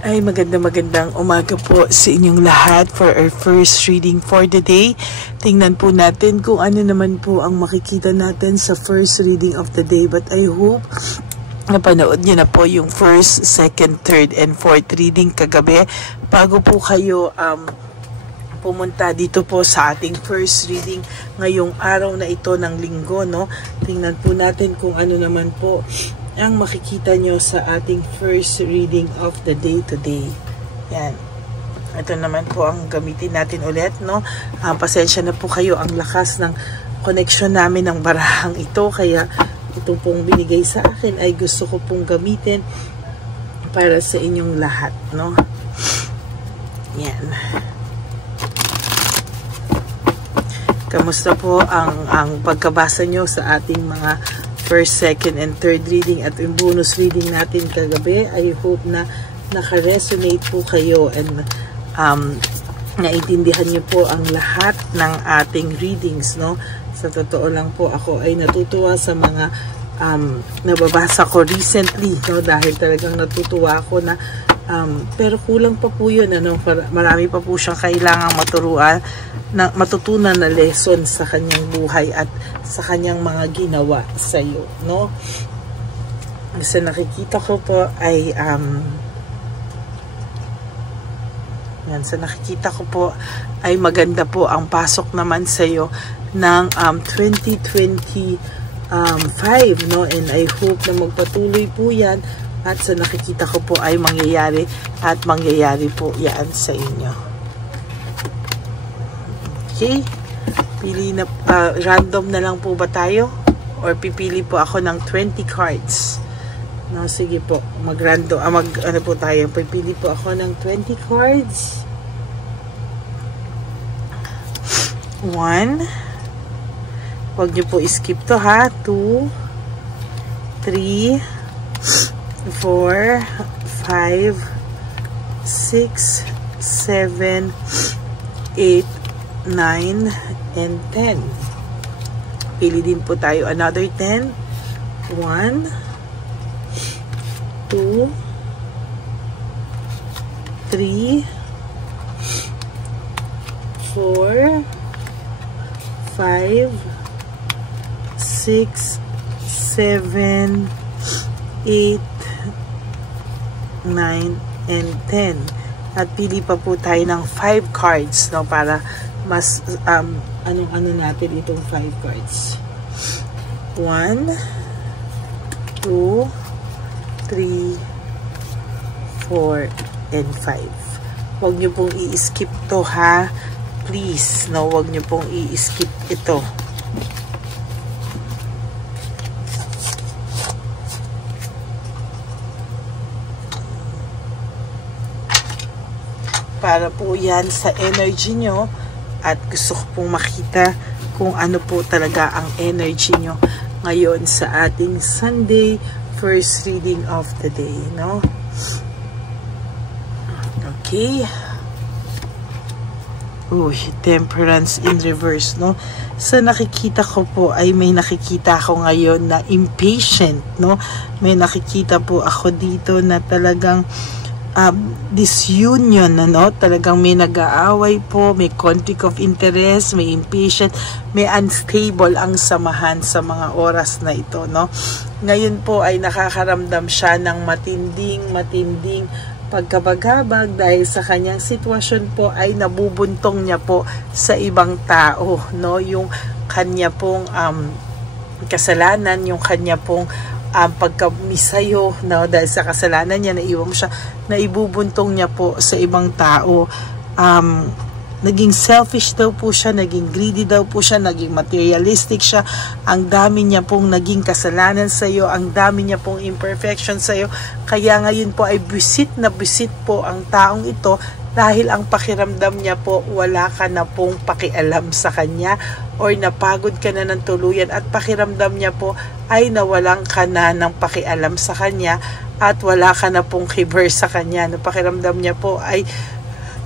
Ay magandang umaga po sa inyong lahat for our first reading for the day. Tingnan po natin kung ano naman po ang makikita natin sa first reading of the day. But I hope napanood niyo na po yung first, second, third, and fourth reading kagabi bago po kayo pumunta dito po sa ating first reading ngayong araw na ito ng linggo, no? Tingnan po natin kung ano naman po ang makikita nyo sa ating first reading of the day today. Yan. Ito naman po ang gamitin natin ulit, no? Pasensya na po kayo, ang lakas ng connection namin ng barahang ito, kaya ito pong binigay sa akin ay gusto ko pong gamitin para sa inyong lahat, no? Yan. Kamusta po ang pagkabasa nyo sa ating mga first, second, and third reading at yung bonus reading natin kagabi? I hope na naka-resonate po kayo and naintindihan nyo po ang lahat ng ating readings, no? Sa totoo lang po, ako ay natutuwa sa mga nababasa ko recently, no? Dahil talagang natutuwa ako na pero kulang pa po yun, ano? Marami pa po siyang kailangang matutunan na lesson sa kanyang buhay at sa kanyang mga ginawa sa iyo, no? Sa nakikita ko po ay sa nakikita ko po ay maganda po ang pasok naman sa iyo ng 2025, no? And I hope na magpatuloy po yan at sa nakikita ko po ay mangyayari po yan sa inyo. Okay? Pili na, random na lang po ba tayo? Or pipili po ako ng 20 cards? No, sige po. Mag-random, ano po tayo? Pipili po ako ng 20 cards. 1. Huwag nyo po skip to, ha? 2, 3, 4, 5, 6, 7, 8, 9, and 10. Pili din po tayo another 10. 1, 2, 3, 4, 5, 6, 7, 8, 9, and 10. At pili pa po tayo ng 5 cards, no, para mas anong natin itong 5 cards. 1, 2, 3, 4, and 5. Huwag nyo pong i-skip to, ha? Please, no, huwag nyo pong i-skip ito. Para po yan sa energy nyo at gusto ko pong makita kung ano po talaga ang energy nyo ngayon sa ating Sunday first reading of the day, no? Okay. Uy, Temperance in reverse, no? Sa nakikita ko po ay may nakikita ako ngayon na impatient, no? May nakikita po ako dito na talagang disunion, ano? Talagang may nag-aaway po, may conflict of interest, may impatient, may unstable ang samahan sa mga oras na ito, no? Ngayon po ay nakakaramdam siya ng matinding pagkabagabag dahil sa kanyang sitwasyon po ay nabubuntong niya po sa ibang tao, no? Yung kanya pong kasalanan, yung kanya pong pagkamisayo, no? Dahil sa kasalanan niya, naiwan siya, naibubuntong niya po sa ibang tao. Naging selfish daw po siya, naging greedy daw po siya, naging materialistic siya. Ang dami niya pong naging kasalanan sa iyo, ang dami niya pong imperfection sa iyo. Kaya ngayon po ay bisit na bisit po ang taong ito dahil ang pakiramdam niya po wala ka na pong pakialam sa kanya or napagod ka na ng tuluyan at pakiramdam niya po ay nawalan ka na ng pakialam sa kanya at wala ka na pong kiber sa kanya. Pakiramdam niya po ay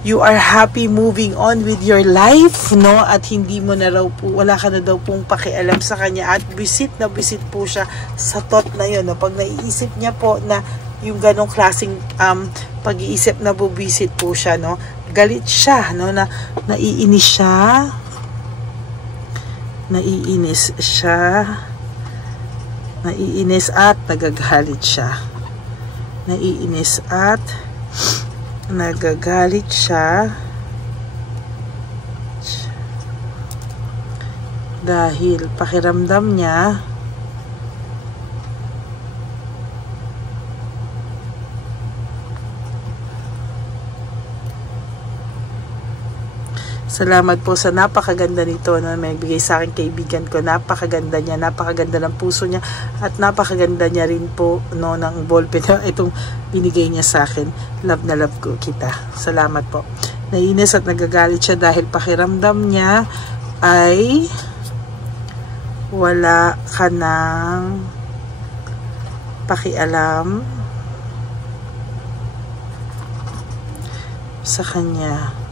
you are happy moving on with your life, no? At hindi mo na raw po, wala ka na daw pong pakialam sa kanya. At bisit na bisit po siya sa thought na yun, no? Pag naiisip niya po na yung ganong klaseng pag-iisip na bubisit po siya, no? Galit siya, no? Naiinis siya. Naiinis at nagagalit siya. Naiinis at nagagalit siya dahil pakiramdam niya salamat po sa napakaganda nito na may bigay sa akin kaibigan ko. Napakaganda niya, napakaganda ng puso niya at napakaganda niya rin po, no, ng ballpen na itong binigay niya sa akin. Love na love ko kita. Salamat po. Naiinis at nagagalit siya dahil pakiramdam niya ay wala ka ng pakialam sa kanya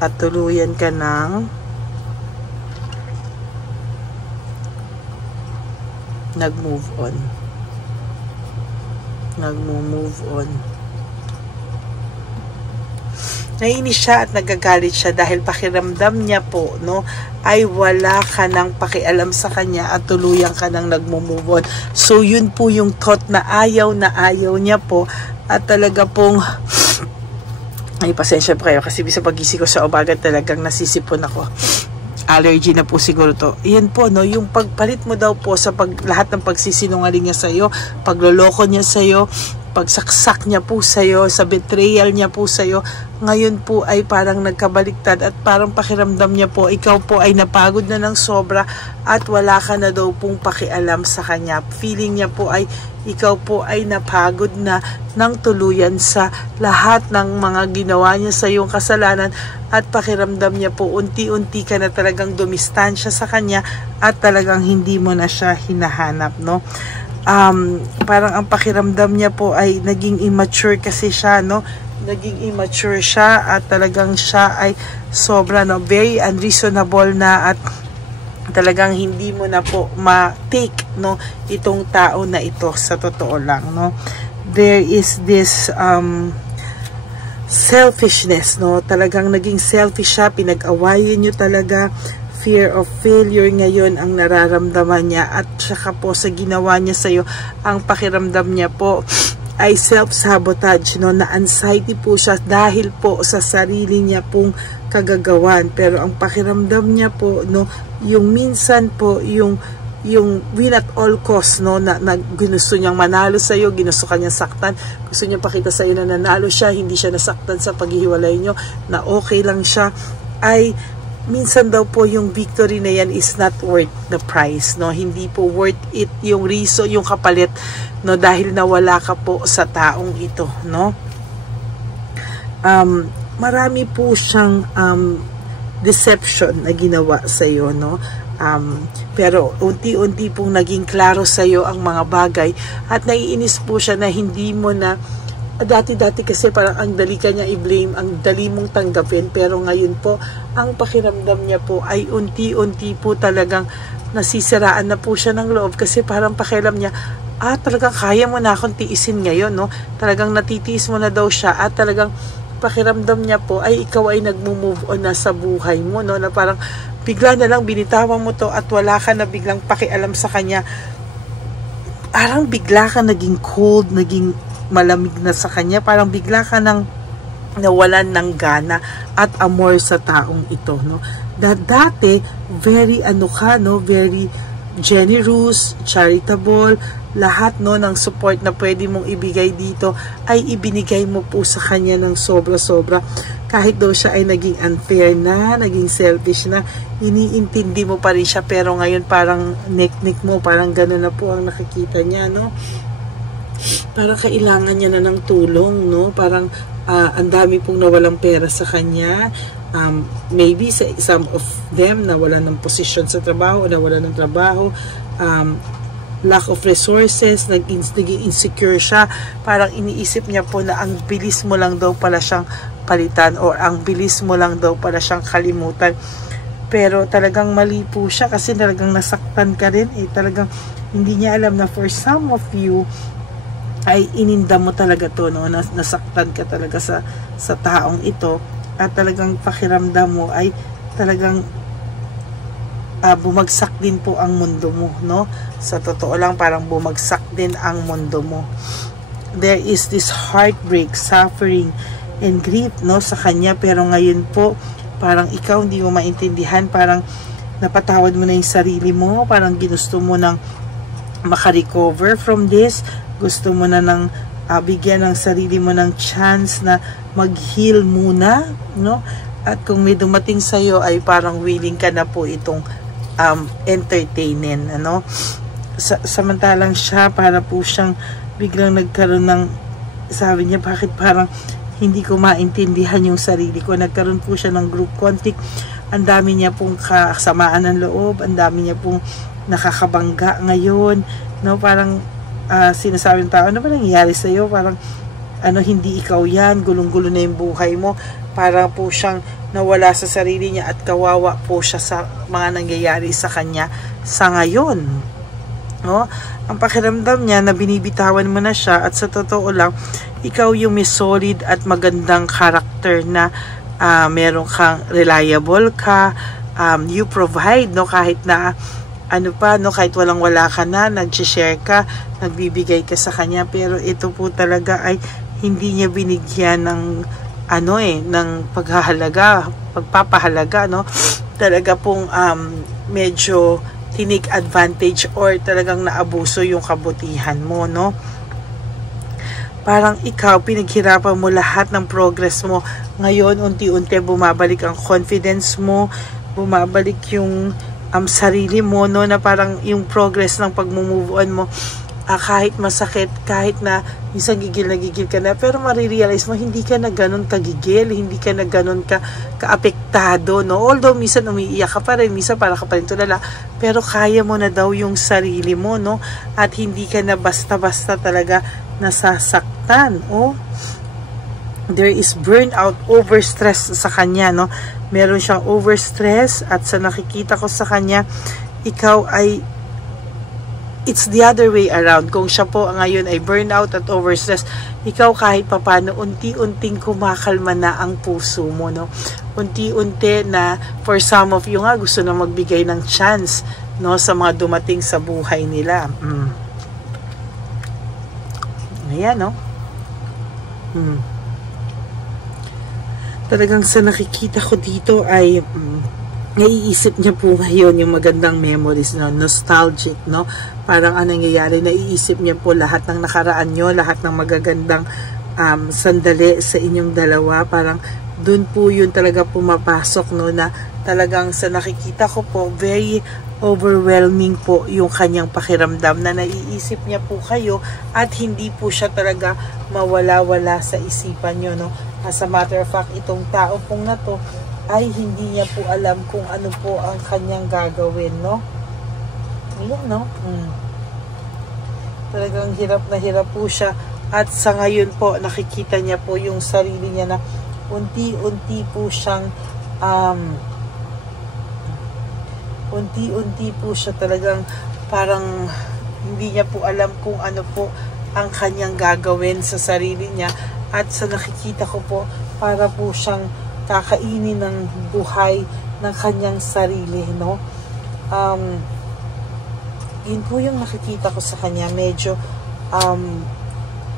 at tuluyan ka ng nag-move on. Nag-move on. Naiinis siya at nagagalit siya dahil pakiramdam niya po, no, ay wala ka ng pakialam sa kanya at tuluyan ka ng nag-move on. So yun po yung thought na ayaw niya po at talaga pong ay, pasensya po kayo kasi bisa pagising ko sa umaga talagang nasisipon ako. Allergy na po siguro to. Yan po, no, yung pagpalit mo daw po sa lahat ng pagsisinungaling niya sa'yo, pagloloko niya sa'yo, pagsaksak niya po sa'yo, sa betrayal niya po sa'yo, ngayon po ay parang nagkabaliktad at parang pakiramdam niya po, ikaw po ay napagod na ng sobra at wala ka na daw pong pakialam sa kanya. Feeling niya po ay ikaw po ay napagod na ng tuluyan sa lahat ng mga ginawa niya sa iyong kasalanan at pakiramdam niya po unti-unti ka na talagang dumistansya sa kanya at talagang hindi mo na siya hinahanap, no? Parang ang pakiramdam niya po ay naging immature kasi siya, no? Naging immature siya at talagang siya ay sobra, no? Very unreasonable na at talagang hindi mo na po ma-take, no, itong tao na ito sa totoo lang, no? There is this selfishness, no? Talagang naging selfish siya, pinag-awayin niyo talaga. Fear of failure ngayon ang nararamdaman niya at saka po sa ginawa niya sa iyo, ang pakiramdam niya po ay self-sabotage, no? Na anxiety po siya dahil po sa sarili niya pong kagagawan. Pero ang pakiramdam niya po, no, yung minsan po yung win at all cost, no, na ginusto niyang manalo sa iyo, ginusto kanyang saktan, gusto niya pakita sa iyo na nanalo siya, hindi siya nasaktan sa paghihiwalay niyo, na okay lang siya, ay minsan daw po yung victory na yan is not worth the price, no? Hindi po worth it yung reason, yung kapalit, no, dahil nawala ka po sa taong ito, no? Marami po siyang deception na ginawa sa iyo, no? Pero unti-unti pong naging klaro sa iyo ang mga bagay at naiinis po siya na hindi mo na dati-dati kasi parang ang dali ka niya i-blame, ang dali mong tanggapin, pero ngayon po ang pakiramdam niya po ay unti-unti po talagang nasisiraan na po siya ng loob kasi parang pakialam niya, talagang kaya mo na akong tiisin ngayon, no? Talagang natitiis mo na daw siya at talagang pakiramdam niya po ay ikaw ay nagmo-move on na sa buhay mo, no? Na parang bigla na lang binitawan mo to at wala ka na biglang pakialam sa kanya. Parang bigla ka naging cold, naging malamig na sa kanya, parang bigla ka nang nawalan ng gana at amor sa taong ito, no? Dati very very generous, charitable, lahat, no, ng support na pwede mong ibigay dito ay ibinigay mo po sa kanya ng sobra-sobra. Kahit daw siya ay naging unfair na, naging selfish na, iniintindi mo pa rin siya, pero ngayon parang nek-nek mo, parang gano'n na po ang nakikita niya, no? Parang kailangan niya na ng tulong, no? Parang ang dami pong nawalang pera sa kanya. Maybe some of them nawalan ng posisyon sa trabaho, nawalan ng trabaho, lack of resources, naging insecure siya. Parang iniisip niya po na ang bilis mo lang daw pala siyang palitan or ang bilis mo lang daw pala siyang kalimutan. pero talagang mali po siya kasi talagang nasaktan ka rin, talagang hindi niya alam na for some of you ay ininda mo talaga to, no? Nasaktan ka talaga sa taong ito, at talagang pakiramdam mo ay talagang bumagsak din po ang mundo mo, no? Sa totoo lang, parang bumagsak din ang mundo mo. There is this heartbreak, suffering, and grief, no, sa kanya, pero ngayon po parang ikaw hindi mo maintindihan, parang napatawad mo na yung sarili mo, parang ginusto mo nang makarecover from this, gusto mo na nang bigyan ng sarili mo ng chance na mag-heal muna, no? At kung may dumating sa'yo ay parang willing ka na po itong entertainin, ano? Samantalang siya, para po siyang biglang nagkaroon ng, sabi niya, bakit parang hindi ko maintindihan yung sarili ko. Nagkaroon po siya ng group conflict. Ang dami niya pong kasamaan ng loob. Ang dami niya pong nakakabangga ngayon. No, parang sinasabi ng tao, ano ba nangyayari sa'yo? Parang, hindi ikaw yan. Gulong-gulo na yung buhay mo. Parang po siyang nawala sa sarili niya at kawawa po siya sa mga nangyayari sa kanya sa ngayon. No? Ang pakiramdam niya na binibitawan mo na siya, at sa totoo lang, ikaw yung may solid at magandang character na meron kang reliable ka, you provide, no, kahit na kahit walang-wala ka na, nag-share ka, nagbibigay ka sa kanya, pero ito po talaga ay hindi niya binigyan ng ng pagpapahalaga, no? Talaga pong medyo tinik advantage or talagang naabuso yung kabutihan mo, no? Parang ikaw, pinaghirapan mo lahat ng progress mo. Ngayon, unti-unti bumabalik ang confidence mo, bumabalik yung sarili mo, no? Na parang yung progress ng pag-move on mo, kahit masakit, kahit na minsan gigil ka na, pero marirealize mo, hindi ka na ganun kagigil, hindi ka na ganun kaapektado, no? Although, minsan umiiyak ka pa rin, minsan para ka pa rin tulala, pero kaya mo na daw yung sarili mo, no? At hindi ka na basta-basta talaga nasasaktan, oh. There is burnout, overstress sa kanya, no? Meron siyang overstress, at sa nakikita ko sa kanya, ikaw ay it's the other way around. Kung siya po ngayon ay burnout at overstress, ikaw kahit papano, unti-unting kumakalma na ang puso mo, no? Unti-unti na, for some of you nga, gusto na magbigay ng chance, no, sa mga dumating sa buhay nila. Ayan, no? Talagang sa nakikita ko dito ay naiisip niya po ngayon yung magandang memories, no? Nostalgic, no? Parang nangyayari, naiisip niya po lahat ng nakaraan nyo, lahat ng magagandang sandali sa inyong dalawa. Parang dun po yun talaga pumapasok, no? Na talagang sa nakikita ko po, very overwhelming po yung kanyang pakiramdam, na naiisip niya po kayo at hindi po siya talaga mawala-wala sa isipan nyo, no? As a matter of fact, itong tao pong na to ay hindi niya po alam kung ano po ang kanyang gagawin, no? Ayan, no? Talagang hirap na hirap po siya, at sa ngayon po nakikita niya po yung sarili niya na unti-unti po siyang unti-unti po siya talagang parang hindi niya po alam kung ano po ang kanyang gagawin sa sarili niya, at sa nakikita ko po, para po siyang kakainin ng buhay ng kanyang sarili, no? Yun po yung nakikita ko sa kanya. Medyo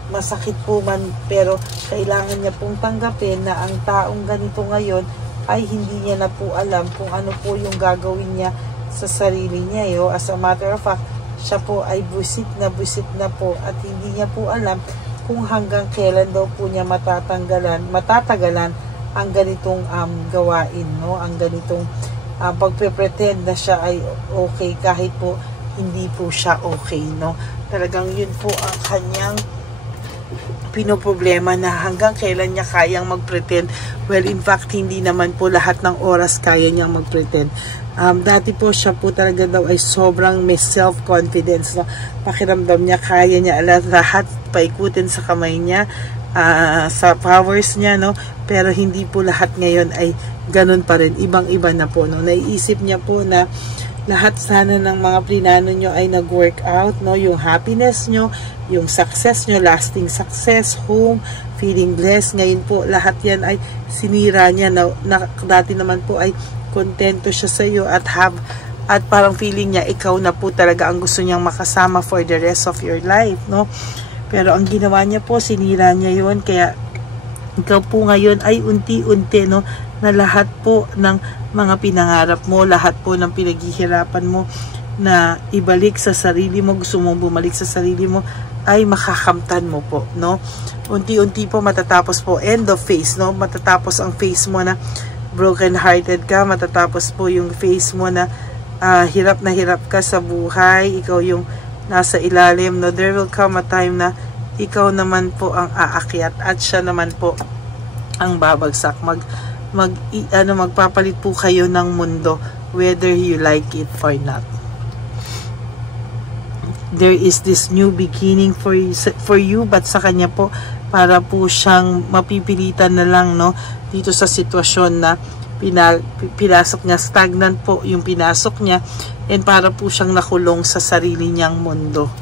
masakit po man, pero kailangan niya pong tanggapin na ang taong ganito ngayon ay hindi niya na po alam kung ano po yung gagawin niya sa sarili niya, yo. As a matter of fact, siya po ay busit na po, at hindi niya po alam kung hanggang kailan daw po niya matatagalan ang ganitong gawain, no? Ang ganitong pagpe-pretend na siya ay okay kahit po hindi po siya okay, no? Talagang yun po ang kanyang pinoproblema, na hanggang kailan niya kayang mag-pretend. Well, in fact, hindi naman po lahat ng oras kaya niyang mag-pretend. Dati po siya po talaga daw ay sobrang may self-confidence, no? Pakiramdam niya, kaya niya lahat paikutin sa kamay niya, sa powers niya, no? Pero hindi po lahat ngayon ay ganun pa rin. Ibang-iba na po, no? Naiisip niya po na lahat sana ng mga plinano nyo ay nag-work out, no? Yung happiness nyo, yung success nyo, lasting success, home, feeling blessed. Ngayon po, lahat yan ay sinira niya na dati naman po ay kontento siya sa iyo at parang feeling niya ikaw na po talaga ang gusto niyang makasama for the rest of your life, no? Pero ang ginawa niya po, sinira niya yon. Kaya ikaw po ngayon ay unti-unti, no, na lahat po ng mga pinangarap mo, lahat po ng pinaghihirapan mo na ibalik sa sarili mo, gusto mong bumalik sa sarili mo, ay makakamtan mo po, no? Unti-unti po matatapos po, end of phase, no? Matatapos ang phase mo na broken hearted ka, matatapos po yung phase mo na hirap na hirap ka sa buhay, ikaw yung nasa ilalim, no? There will come a time na ikaw naman po ang aakyat at siya naman po ang babagsak. Magpapalit po kayo ng mundo whether you like it or not. There is this new beginning for you, but sa kanya po, para po siyang mapipilitan na lang, no, dito sa sitwasyon na pinasok niya, stagnant po yung pinasok niya, and para po siyang nakulong sa sarili niyang mundo,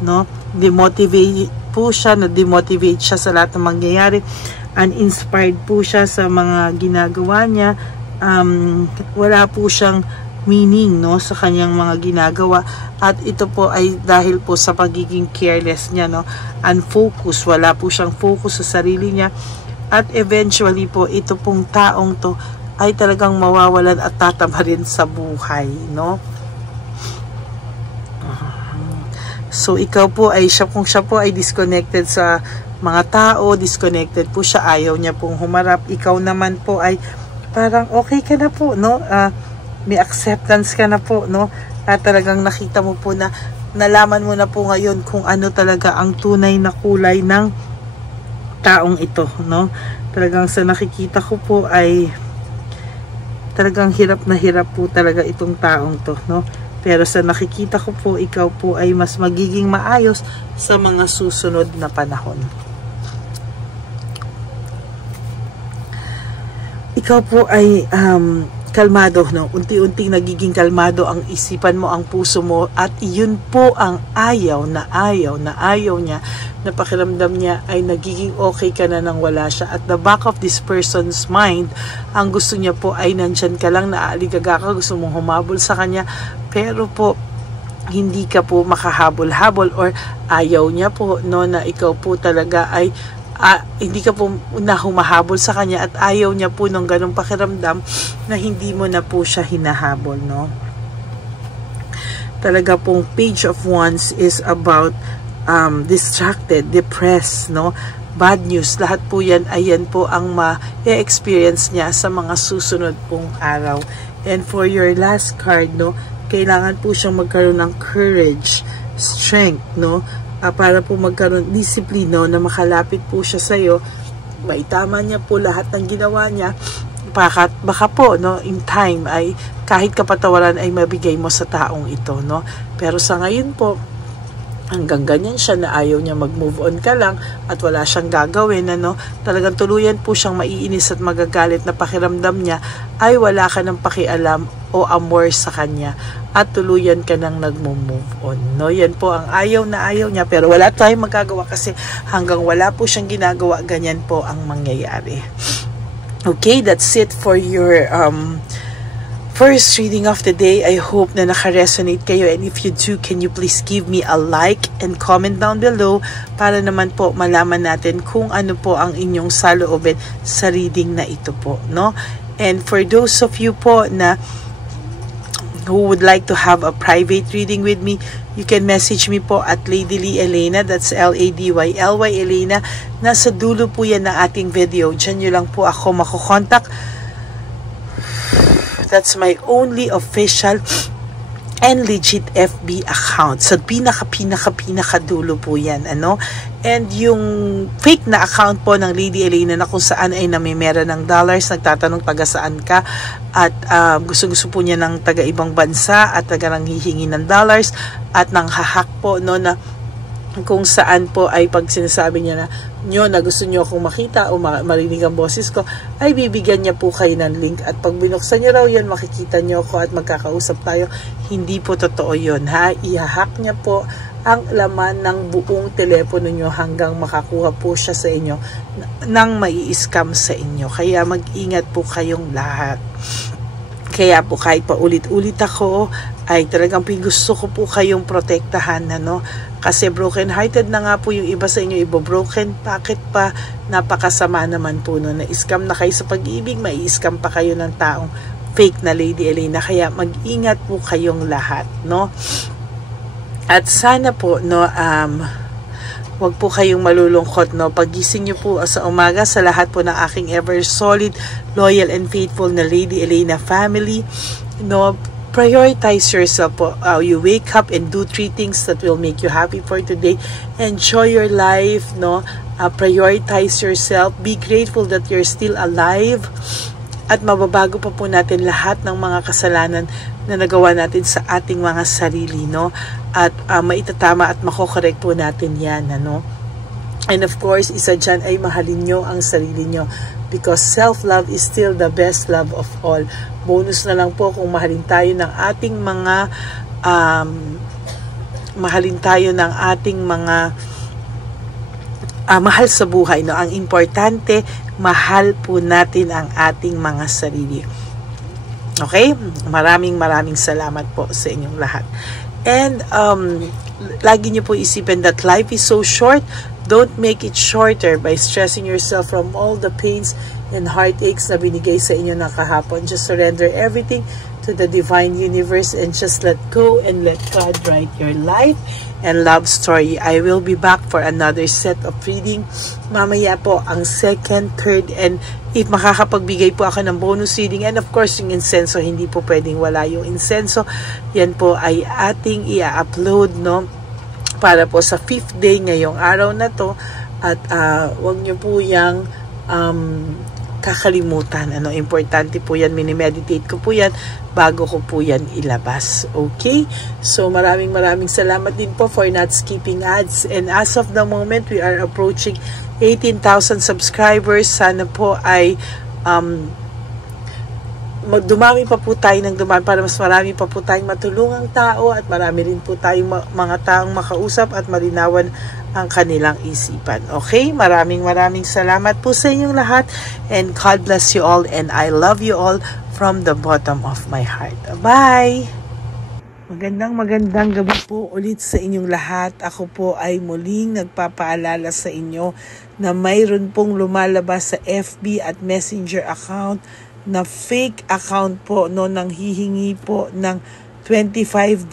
no? Demotivate po siya, na-demotivate siya sa lahat ng mangyayari, uninspired po siya sa mga ginagawa niya, wala po siyang meaning, no, sa kanyang mga ginagawa, at ito po ay dahil po sa pagiging careless niya, no, unfocus, wala po siyang focus sa sarili niya, at eventually po ito pong taong to ay talagang mawawalan at tatamarin sa buhay, no? So ikaw po ay kung siya po ay disconnected sa mga tao, disconnected po siya, ayaw niya pong humarap, ikaw naman po ay parang okay ka na po, no? May acceptance ka na po, no? At talagang nakita mo po na, nalaman mo na po ngayon kung ano talaga ang tunay na kulay ng taong ito, no? Talagang sa nakikita ko po ay talagang hirap na hirap po talaga itong taong to, no? Pero sa nakikita ko po, ikaw po ay mas magiging maayos sa mga susunod na panahon. Ikaw po ay kalmado, no? Unti-unting nagiging kalmado ang isipan mo, ang puso mo, at yun po ang ayaw niya, na pakiramdam niya ay nagiging okay ka na nang wala siya. At the back of this person's mind, ang gusto niya po ay nandyan ka lang, naaligaga ka, gusto mong humabol sa kanya, pero po hindi ka po makahabol-habol, or ayaw niya po, no, na ikaw po talaga ay hindi ka po na humahabol sa kanya, at ayaw niya po ng ganong pakiramdam na hindi mo na po siya hinahabol, no? Talaga pong Page of Wands is about distracted, depressed, no? Bad news, lahat po yan, ayan po ang ma-experience niya sa mga susunod pong araw. And for your last card, no, kailangan po siyang magkaroon ng courage, strength, no? Para po magkaroon discipline, no, na makalapit po siya sa iyo, maitama niya po lahat ng ginawa niya, baka po, no, in time ay kahit kapatawaran ay mabigay mo sa taong ito, no? Pero sa ngayon po, hanggang ganyan siya na ayaw niya mag-move on ka lang at wala siyang gagawin, ano, talagang tuluyan po siyang maiinis at magagalit, na pakiramdam niya ay wala ka ng pakialam o amor sa kanya, at tuluyan ka nang nag-move on, no? Yan po ang ayaw niya, pero wala tayong magagawa kasi hanggang wala po siyang ginagawa, ganyan po ang mangyayari. Okay, that's it for your first reading of the day. I hope na naka-resonate kayo, and if you do, can you please give me a like and comment down below para naman po malaman natin kung ano po ang inyong saloobin sa reading na ito po, no? And for those of you po na who would like to have a private reading with me, you can message me po at Lady Lee Elena, that's LADYLY Elena. Nasa dulo po yan na ating video, dyan nyo lang po ako makukontak. That's my only official and legit FB account. So, pinaka dulo po yan, ano? And yung fake na account po ng Lady Elena, na kung saan ay namimera ng dollars, nagtatanong taga saan ka, at gusto po niya ng taga ibang bansa, at taga nang hihingi ng dollars, at nang hahak po, no, na kung saan po ay pag sinasabi niya na gusto niyo akong makita o marinig ang boses ko, ay bibigyan niya po kayo ng link. At pag binuksan niyo raw yan, makikita niyo ako at magkakausap tayo. Hindi po totoo yun, ha? Ihahack niya po ang laman ng buong telepono niyo hanggang makakuha po siya sa inyo nang mai-scam sa inyo. Kaya mag-ingat po kayong lahat. Kaya po kahit pa ulit-ulit ako, ay talagang gusto ko po kayong protektahan, ano? Kasi broken-hearted na nga po yung iba sa inyo, broken, bakit pa? Napakasama naman po no, na-scam na kayo sa pag-ibig, mai-scam pa kayo ng taong fake na Lady Elena. Kaya mag-ingat po kayong lahat, no? At sana po, no, wag po kayong malulungkot, no? Pagising niyo po sa umaga, sa lahat po ng aking ever solid, loyal and faithful na Lady Elena family, no, prioritize yourself po. You wake up and do 3 things that will make you happy for today. Enjoy your life, no? Prioritize yourself. Be grateful that you're still alive. At mababago pa po natin lahat ng mga kasalanan na nagawa natin sa ating mga sarili, no? At maitatama at makokorek po natin yan, ano? And of course, isa dyan ay mahalin nyo ang sarili nyo. Because self-love is still the best love of all. Bonus na lang po kung mahalin tayo ng ating mga mahal sa buhay, no? Ang importante, mahal po natin ang ating mga sarili. Okay? Maraming salamat po sa inyong lahat. And lagi niyo po isipin that life is so short. Don't make it shorter by stressing yourself from all the pains and heartaches na binigay sa inyo ng kahapon. Just surrender everything to the divine universe and just let go and let God write your life and love story. I will be back for another set of reading. Mamaya po ang second, third, and if makakapagbigay po ako ng bonus reading, and of course yung insenso, hindi po pwedeng wala yung insenso. Yan po ay ating i-upload, no? Para po sa 5th day ngayong araw na to. At wag nyo po yung kakalimutan. Ano, importante po yan. Minimeditate ko po yan bago ko po yan ilabas. Okay? So maraming salamat din po for not skipping ads. And as of the moment, we are approaching 18,000 subscribers. Sana po ay dumami pa po tayo ng dumami para mas marami pa po tayong matulungang tao at marami rin po tayong mga taong makausap at malinawan ang kanilang isipan. Okay? Maraming salamat po sa inyong lahat, and God bless you all, and I love you all from the bottom of my heart. Bye! Magandang gabi po ulit sa inyong lahat. Ako po ay muling nagpapaalala sa inyo na mayroon pong lumalabas sa FB at Messenger account na fake account po, no, nang hihingi po ng $25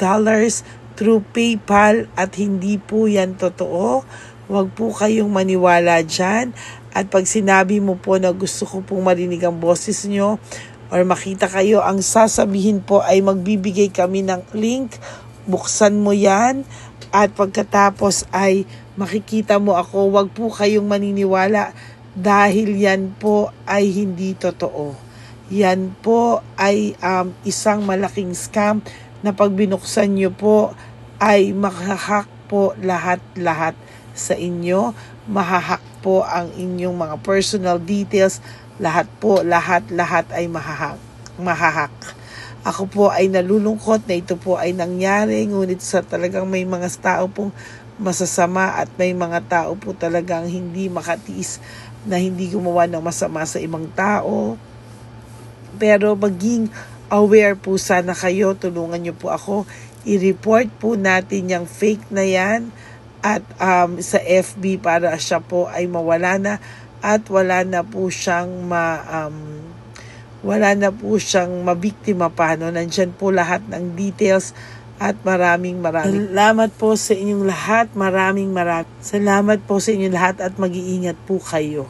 through PayPal, at hindi po yan totoo. Huwag po kayong maniwala dyan. At pag sinabi mo po na gusto ko pong marinig ang boses nyo or makita kayo, ang sasabihin po ay magbibigay kami ng link, buksan mo yan, at pagkatapos ay makikita mo ako. Huwag po kayong maniniwala dahil yan po ay hindi totoo. Yan po ay isang malaking scam na pag binuksan nyo po ay mahahack po lahat sa inyo. Mahahack po ang inyong mga personal details. Lahat ay mahahack. Ako po ay nalulungkot na ito po ay nangyari, ngunit sa talagang may mga tao pong masasama at may mga tao po talagang hindi makatiis na hindi gumawa ng masama sa ibang tao. Pero maging aware po sana kayo. Tulungan nyo po ako. I-report po natin yung fake na yan at sa FB para siya po ay mawala na at wala na po siyang mabiktima pa. No? Nandyan po lahat ng details at maraming salamat po sa inyong lahat. Maraming salamat po sa inyong lahat at mag-iingat po kayo.